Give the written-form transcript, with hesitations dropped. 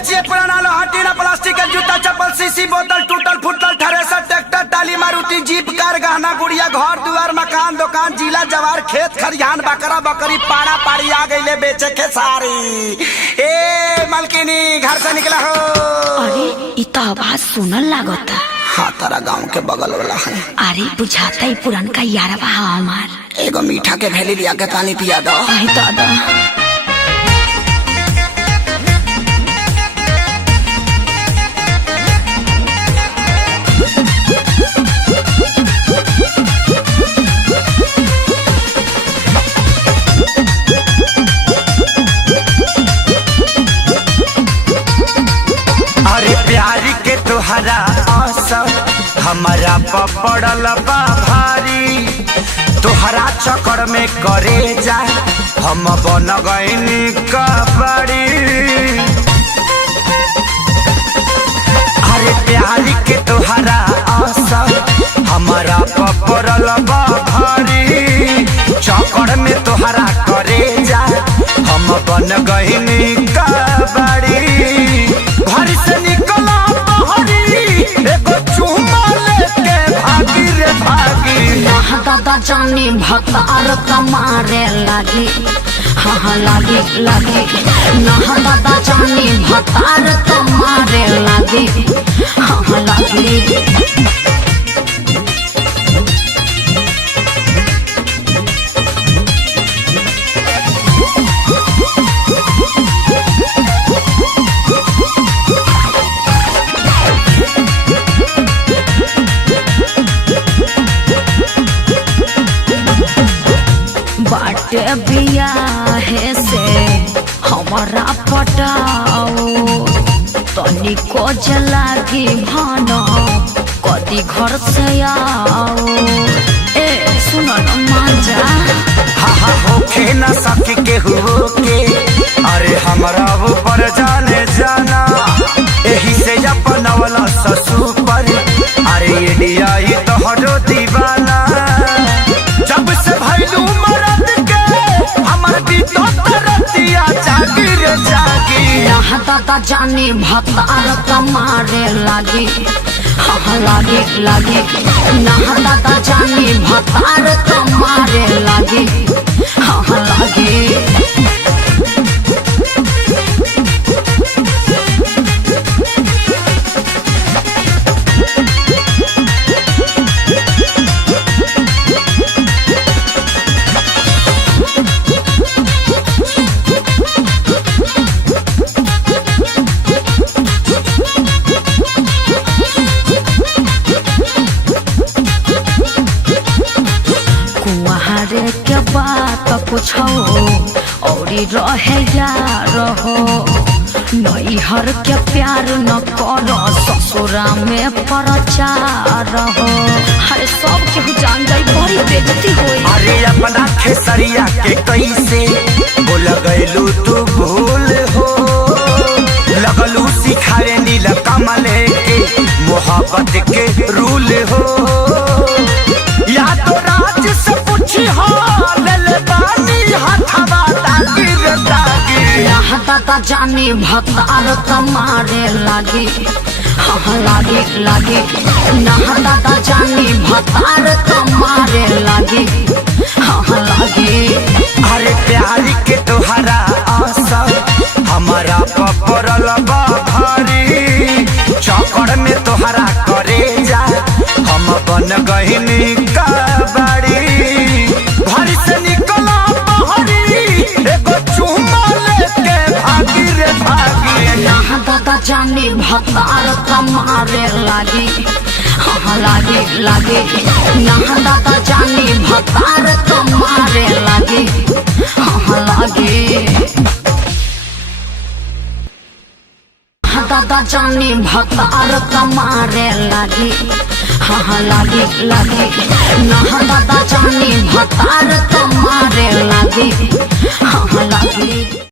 बेचिए पुराना लोहा टीना प्लास्टिक के जूता चप्पल सीसी बोतल टूटल फुटल थ्रेसर ट्रैक्टर टाली मारुति जीप कार गहना गुड़िया घर दुआर मकान दुकान जिला जवार खेत खरिहान बकरा बकरी पाड़ा पाड़ी आ गईले बेचे के सारी। ए मालकिनी घर से निकला हो। अरे इ तो आवाज सुनल लागता। हाँ तारा गाँव के बगल वाला है। अरे बुझाता ही पुरनका यारवा हमार। एगो मीठा के भेली लिया के पानी पिया दो। आई दादा अरे प्यारी के तोहरा असर हमारा पपड़ल बा भारी, तोहरा चक्कर में करे जा हम बन गईनी कबड़ी। अरे प्यारी के तोहरा असर हमारा पपड़ल बा भारी, चक्कर में तोहरा करे जा हम बन गईनी कबड़ी। घर से निकला बहरी एगो चुम्मा लेके भागी रे भागी। दादा जानी भतार कमारे लागी। हाँ लागे लागे ना दादा जानी भतार कमारे लागे। हाँ लागे बाटे बियाहे से हमारा पटाओ तनिको जलागी भानो कदी घर से आओ। ए सुनो न मांजा हाँ होके न सके केहू के, अरे हमरा ऊपर जाने जाना एही से अपना वाला ससुर पर। अरे इंडिया ही तोहरो दीवाना जब से भइलू मरद के हमर बीतो तरतिया जागी रे जागी। यहाँ दादा जानी भतार कमारे लागी। हाँ लागे लागे ना दादा जानी भतार कमारे लागे। हाँ लागे कुआरे के बात पूछो और रहे यार हो। नैहर के प्यार न करो ससुरा में प्रचार हो। हरे सब केहू जान जाई बड़ी बेइज्जती होई। अरे अपना खेसरिया के कैसे बोल गईलू तू भूल हो, लगलू सिखाए नील कमल के मोहब्बत के रूल हो। या तो राज से पूछी हो ले पानी हथवा दागी रे दागी। यहाँ दादा जानी भतार कमारे लागे। हाँ लागे लागे ना दादा जानी भतार कमारे लागे। हाँ लागे अरे प्यारी के तोहरा असर हमारा पपड़ल बा भारी, चक्कर में तोहरा करे जा हम बन गईनी कबड़ी। घर से निकला बहरी एगो चुम्मा लेके भागी रे भागी। यहाँ दादा जानी भतार कमारे लागे। हाँ लागे लागे ना दादा जानी भतार कमारे लागे। हाँ लागे दादा जानी भतार कमारे लागे। हाँ लागे लागे ना दादा जानी भतार कमारे लागे। हाँ लागे।